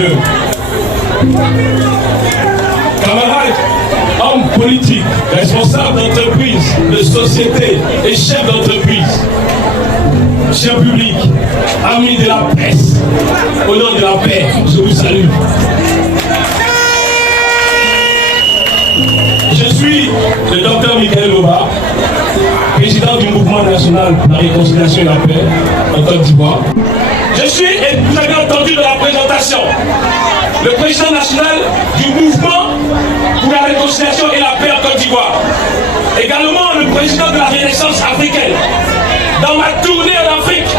Dieu. Camarades, hommes politiques, responsables d'entreprise, de société et chefs d'entreprise, chers publics, amis de la presse, au nom de la paix, je vous salue. Je suis le docteur Michael Loba, président du mouvement national pour la réconciliation et la paix en Côte d'Ivoire. Je suis, et vous avez entendu de la présentation, le président national du mouvement pour la réconciliation et la paix en Côte d'Ivoire. Également le président de la Renaissance africaine. Dans ma tournée en Afrique,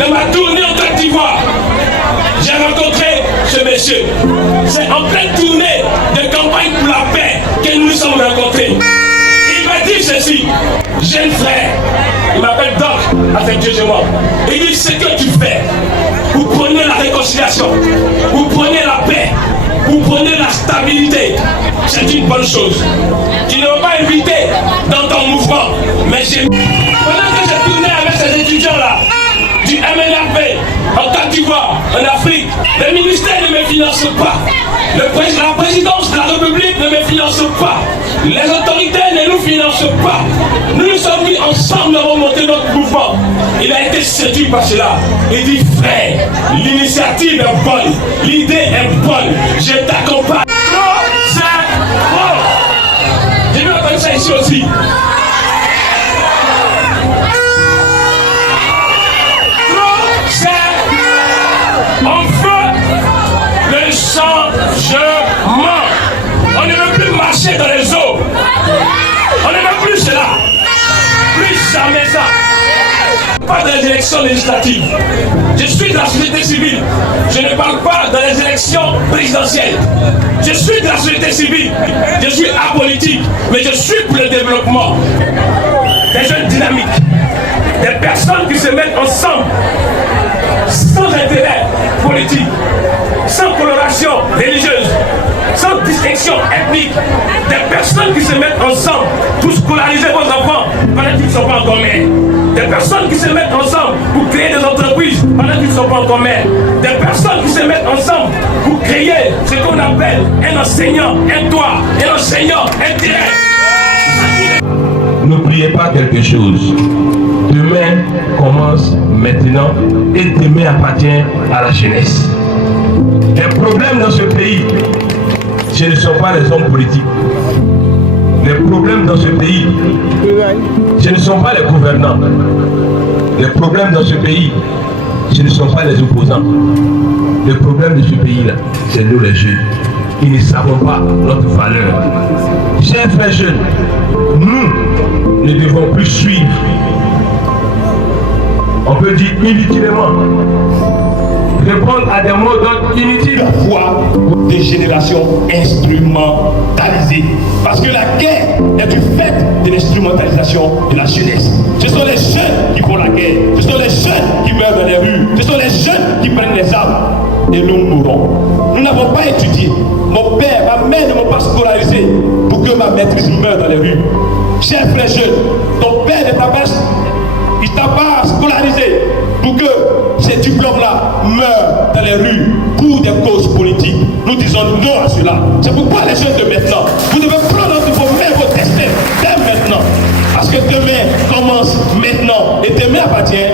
dans ma tournée en Côte d'Ivoire, j'ai rencontré ce monsieur. C'est en pleine tournée de campagne pour la paix que nous nous sommes rencontrés. Il m'a dit ceci, jeune frère, il m'appelle Doc, affectueusement. Il dit, ce que tu fais, vous prenez la réconciliation, vous prenez la paix, vous prenez la stabilité, c'est une bonne chose. Tu ne m'as pas invité dans ton mouvement, mais pendant que j'ai tourné avec ces étudiants-là, du MNRP, en Côte d'Ivoire, en Afrique, le ministère ne me finance pas. La présidence de la République ne me finance pas. Les autorités ne nous financent pas. Nous nous sommes mis ensemble, nous avons monté notre mouvement. Il a été séduit par cela. Il dit, frère, l'initiative est bonne, l'idée est bonne, je t'accompagne. Trop, c'est bon. J'ai vu entendre ça ici aussi. On ne veut plus marcher dans les eaux. On ne veut plus cela. Plus jamais ça. Pas dans les élections législatives. Je suis de la société civile. Je ne parle pas dans les élections présidentielles. Je suis de la société civile. Je suis apolitique. Mais je suis pour le développement. Des jeunes dynamiques. Des personnes qui se mettent ensemble. Sans intérêt politique. Sans coloration religieuse. Sans distinction ethnique, des personnes qui se mettent ensemble pour scolariser vos enfants pendant qu'ils ne sont pas en commun. Des personnes qui se mettent ensemble pour créer des entreprises pendant qu'ils ne sont pas en commun. Des personnes qui se mettent ensemble pour créer ce qu'on appelle un enseignant, un toit, un enseignant, un terrain. N'oubliez pas quelque chose. Demain commence maintenant et demain appartient à la jeunesse. Les problèmes dans ce pays, ce ne sont pas les hommes politiques. Les problèmes dans ce pays, ce ne sont pas les gouvernants. Les problèmes dans ce pays, ce ne sont pas les opposants. Les problèmes de ce pays-là, c'est nous les jeunes, qui ne savons pas notre valeur. Chers frères jeunes, nous ne devons plus suivre, on peut dire inutilement, répondre à des mots d'ordre inutiles. La voix des générations instrumentalisées. Parce que la guerre est du fait de l'instrumentalisation de la jeunesse. Ce sont les jeunes qui font la guerre. Ce sont les jeunes qui meurent dans les rues. Ce sont les jeunes qui prennent les armes. Et nous mourrons. Nous n'avons pas étudié. Mon père, ma mère ne m'ont pas scolarisé pour que ma maîtrise meure dans les rues. Chers frères jeunes, ton père de ta mère, il t'a pas scolarisé pour que ces diplômes-là meurent dans les rues pour des causes politiques. Nous disons non à cela. C'est pourquoi les jeunes de maintenant, vous devez prendre entre vos mains vos destins dès maintenant. Parce que demain commence maintenant et demain appartient